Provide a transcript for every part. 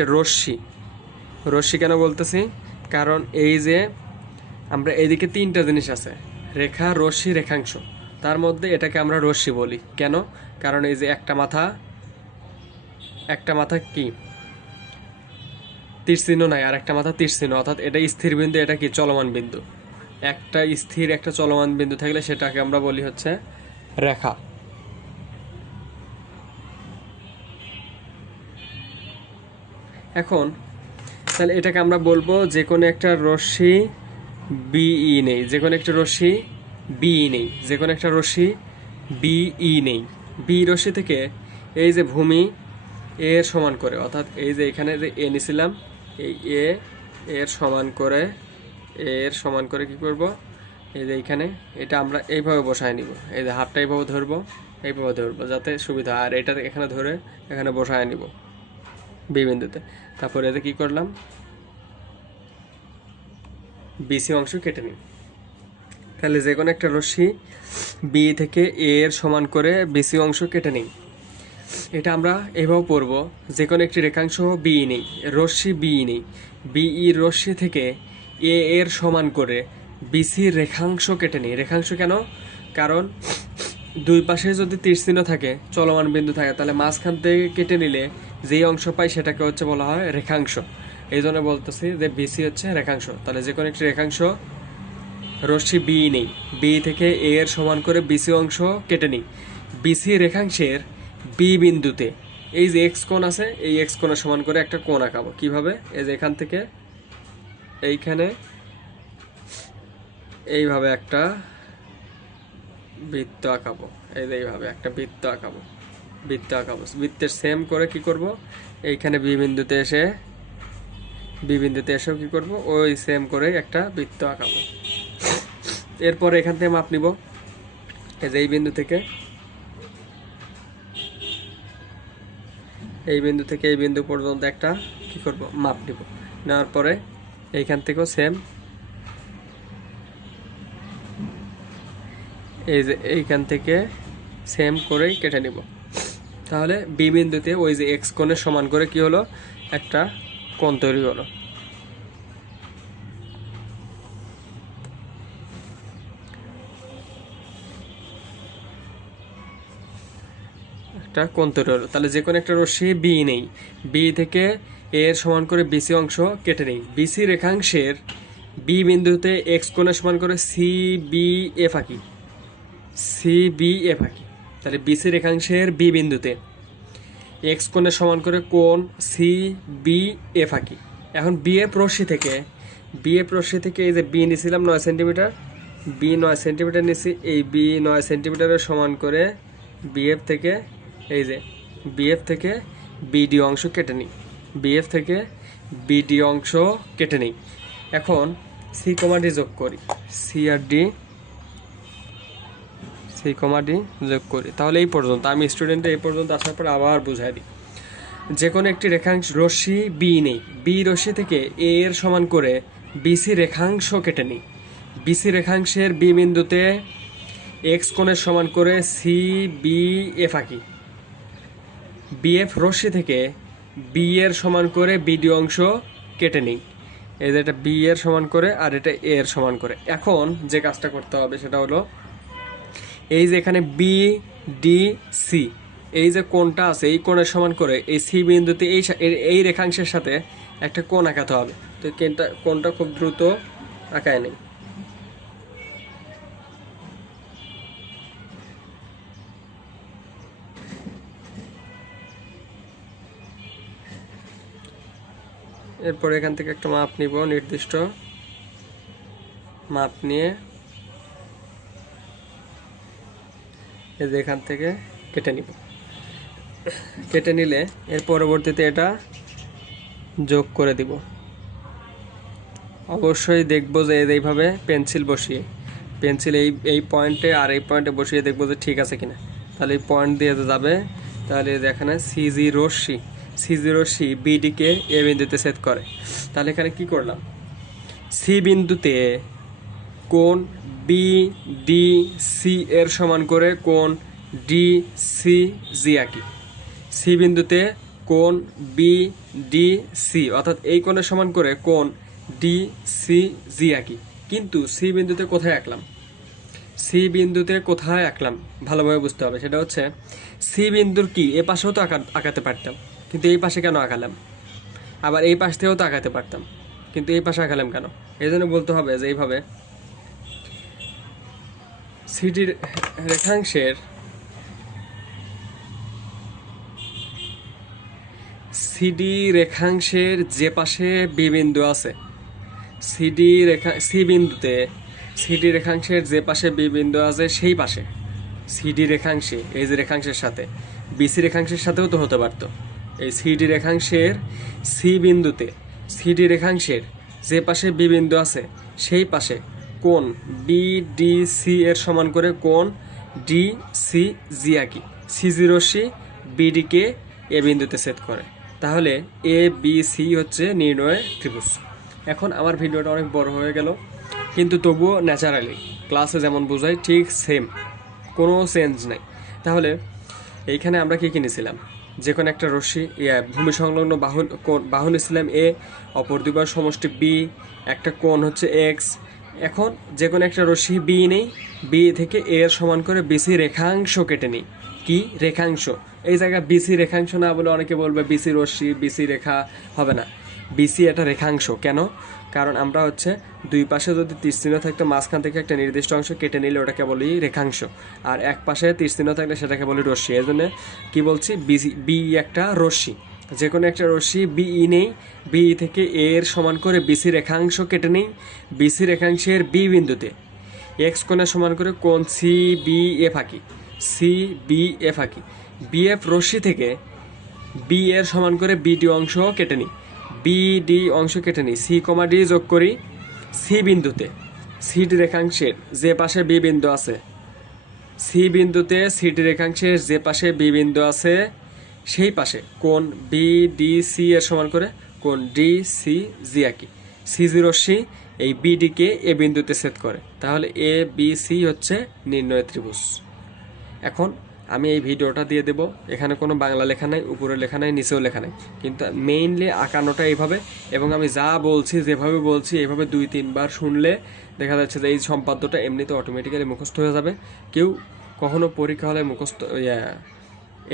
একটা রশ্মি। রশ্মি কেন বলতেছি? কারণ এই যে আমরা এইদিকে তিনটা জিনিস আছে, রেখা, রশ্মি, রেখাংশ। তার মধ্যে এটাকে আমরা রশ্মি বলি। কেন? কারণ এই যে একটা মাথা কি তীর চিহ্ন নাই, আর একটা মাথা তীর চিহ্ন, অর্থাৎ এটা স্থির বিন্দু, এটা কি চলমান বিন্দু। একটা স্থির একটা চলমান বিন্দু থাকলে সেটাকে আমরা বলি হচ্ছে রেখা। এখন তাহলে এটাকে আমরা বলবো যে কোনো একটা রশ্মি বিই নেই, যে কোনো একটা রশ্মি বিই নেই, যে কোনো একটা রশ্মি বিই নেই। বি রশ্মি থেকে এই যে ভূমি এর সমান করে, অর্থাৎ এই যে এখানে যে এ নিছিলাম, এই এর সমান করে কি করব, এই যে এইখানে এটা আমরা এইভাবে বসায় নিব। এই যে হাতটা এইভাবে ধরবো যাতে সুবিধা, আর এটা এখানে ধরে এখানে বসায় নিব বি বিন্দুতে। তারপরে এই যে কি করলাম, বিসি অংশ কেটে নিই। তাহলে যে কোনো একটা রশ্মি বি থেকে এ এর সমান করে বিসি অংশ কেটে নিই। এটা আমরা এভাবে পড়ব, যে কোনো একটি রেখাংশ বিই নেই, রশ্মি বিই নেই, বিই রশ্মি থেকে এ এর সমান করে বিসি রেখাংশ কেটে নিই। রেখাংশ কেন? কারণ দুই পাশে যদি তীর চিহ্ন থাকে, চলমান বিন্দু থাকে, তাহলে মাঝখান থেকে কেটে নিলে যেই অংশ পাই সেটাকে হচ্ছে বলা হয় রেখাংশ। এই জন্য বলতেছি যে বিসি হচ্ছে রেখাংশ। তাহলে যে কোনো একটি রেখাংশ রশ্মি বি নেই, বি থেকে এ এর সমান করে বিসি অংশ কেটে নিই। বিসি রেখাংশের বি বিন্দুতে এই যে এক্স কোণ আছে, এই এক্স কোণের সমান করে একটা কোণ আঁকাবো। কিভাবে? এই যে এখান থেকে এইখানে এইভাবে একটা বৃত্ত আঁকাবো। এই যে এইভাবে একটা বৃত্ত আঁকাবো। বৃত্তের সেম করে কি করব, এইখানে বি বিন্দুতে এসেও কি করব, ওই সেম করে একটা বৃত্ত আঁকাবো। এরপর এখান থেকে মাপ নিব, এই যে এই বিন্দু থেকে এই বিন্দু পর্যন্ত একটা কি করব, মাপ নিব। নেওয়ার পরে এইখান থেকেও সেম, এই যে এইখান থেকে সেম করেই কেটে নিব। তাহলে বি বিন্দুতে ওই যে এক্স কোণের সমান করে কি হলো, একটা কোণ তৈরি হলো। একটা কোণ তৈরি হলো। তাহলে যে কোনো একটা রশ্মি বি নেই, বি থেকে এ এর সমান করে বিসি অংশ কেটে নেই। বিসি রেখাংশের বি বিন্দুতে এক্স কোণের সমান করে সি বি এফ আঁকি। তাহলে বিসি রেখাংশের বি বিন্দুতে এক্স কোণের সমান করে কোণ সি বি এফ আঁকি। এখন বিএফ রশ্মি থেকে এই যে বি নিছিলাম 9 সেন্টিমিটার, বি 9 সেন্টিমিটার নিছি, এই বি 9 সেন্টিমিটারের সমান করে বিএফ থেকে এই যে বিডি অংশ কেটে নিই। এখন সি কমা ডি যোগ করি, সি কমা ডি যোগ করি। তাহলে এই পর্যন্ত আমি স্টুডেন্টের এই পর্যন্ত আসার পর আবার বুঝাই দিই। যে কোনো একটি রেখাংশ রশ্মি বি নেই, বি রশ্মি থেকে এ এর সমান করে বিসি রেখাংশ কেটে নিই। বিসি রেখাংশের বি বিন্দুতে এক্স কোণের সমান করে সি বি এফ আঁকি। বিএফ রশ্মি থেকে বি এর সমান করে বিডি অংশ কেটে নিই। এই যে এটা বি এর সমান করে আর এটা এ এর সমান করে। এখন যে কাজটা করতে হবে সেটা হলো, এই যে এখানে বি ডি সি এই যে কোণটা আছে, এই কোণের সমান করে এই সি বিন্দুতে এই রেখাংশের সাথে একটা কোণ আঁকাতে হবে। তো কোণটা খুব দ্রুত আঁকায় নেই। এরপর এখান থেকে একটা মাপ নিব, নির্দিষ্ট মাপ নিয়ে এই যে এখান থেকে কেটে নিব। কেটে নিলে এর পরবর্তীতে এটা যোগ করে দিব। অবশ্যই দেখব যে এইভাবে পেন্সিল এই পয়েন্টে আর এই পয়েন্টে বসিয়ে দেখব যে ঠিক আছে কিনা। তাহলে এই পয়েন্ট দিয়ে যাবে, তাহলে এখানে সিজি রশ্মি বিডিকে এ বিন্দুতে ছেদ করে। তাহলে এখানে কি করলাম, সি বিন্দুতে কোণ বি ডি সি এর সমান করে কোণ ডি সি জি আঁকি। সি বিন্দুতে কোণ বি ডি সি, অর্থাৎ এই কোণের সমান করে কোণ ডি সি জি আঁকি। কিন্তু সি বিন্দুতে কোথায় আঁকলাম, সি বিন্দুতে কোথায় আঁকলাম ভালোভাবে বুঝতে হবে। সেটা হচ্ছে সি বিন্দুর কি এ পাশেও তো আঁকাতে পারতাম, কিন্তু এই পাশে কেন আঁকালাম? আবার এই পাশ থেকেও তো আঁকাতে পারতাম, কিন্তু এই পাশে আঁকালাম কেন? এই জন্য বলতে হবে যে এইভাবে সিডির রেখাংশের সিডি রেখাংশের যে পাশে বি বিন্দু আছে, সি বিন্দুতে সিডি রেখাংশের যে পাশে বি বিন্দু আছে সেই পাশে সিডি রেখাংশে, এই যে রেখাংশের সাথে বিসি রেখাংশের সাথেও তো হতে পারতো। এই সিডি রেখাংশের সি বিন্দুতে সিডি রেখাংশের যে পাশে বি বিন্দু আছে সেই পাশে কোণ বিডিসি এর সমান করে কোণ ডি সি জি আঁকি। সিজি রশ্মি বিডিকে এ বিন্দুতে ছেদ করে, তাহলে এ বি সি হচ্ছে নির্ণয় ত্রিভুজ। এখন আমার ভিডিওটা অনেক বড় হয়ে গেল, কিন্তু তবুও ন্যাচারালি ক্লাসে যেমন বোঝাই ঠিক সেম, কোনো চেঞ্জ নাই। তাহলে এইখানে আমরা কি কিনেছিলাম, যে কোনো একটা রশ্মি ভূমি সংলগ্ন বাহু নিয়েছিলাম এ, অপর দুবার সমষ্টি বি, একটা কোণ হচ্ছে এক্স। এখন যে কোনো একটা রশ্মি বি নেই, বি থেকে এ এর সমান করে বিসি রেখাংশ কেটে নিই। কি রেখাংশ? এই জায়গায় বিসি রেখাংশ না বলে অনেকে বলবে বিসি রশ্মি, বিসি রেখা হবে না, বিসি এটা রেখাংশ। কেন? কারণ আমরা হচ্ছে দুই পাশে যদি তীরচিহ্ন থাকতো, মাঝখান থেকে একটা নির্দিষ্ট অংশ কেটে নিলে ওটাকে বলি রেখাংশ, আর এক পাশে তীরচিহ্ন থাকলে সেটাকে বলি রশ্মি। এই জন্য কী বলছি, বি একটা রশ্মি, যে কোনো একটা রশ্মি বিই নেই, বি থেকে এ এর সমান করে বিসি রেখাংশ কেটে নেই। বিসি রেখাংশের বি বিন্দুতে এক্স কোণের সমান করে কোণ সি বি এফ আঁকি, সি বি এফ আঁকি। বিএফ রশ্মি থেকে বি এর সমান করে বিডি অংশ কেটে নিই, বিডি অংশ কেটে নিই, সি কমা ডি যোগ করি। সি বিন্দুতে সিডি রেখাংশের যে পাশে বি বিন্দু আছে, সি বিন্দুতে সিডি রেখাংশের যে পাশে বি বিন্দু আছে সেই পাশে কোণ বিডিসি এর সমান করে কোণ ডি সি জি আঁকি। সিজি রশ্মি এই বিডিকে এ বিন্দুতে ছেদ করে, তাহলে এ বি সি হচ্ছে নির্ণয় ত্রিভুজ। এখন আমি এই ভিডিওটা দিয়ে দেব, এখানে কোনো বাংলা লেখা নাই, উপরে লেখা নাই, নিচেও লেখা নাই, কিন্তু মেইনলি আঁকানোটা এইভাবে। এবং আমি যা বলছি যেভাবে বলছি এইভাবে 2-3 বার শুনলে দেখা যাচ্ছে যে এই সম্পাদ্যটা এমনিতে অটোমেটিক্যালি মুখস্থ হয়ে যাবে। কেউ কখনো পরীক্ষা হলে মুখস্থ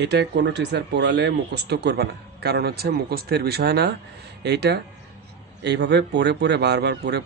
এইটা কোনো টিচার পড়ালে মুখস্থ করবে না, কারণ হচ্ছে মুখস্থের বিষয় না এইটা। এইভাবে পড়ে পড়ে বারবার পড়ে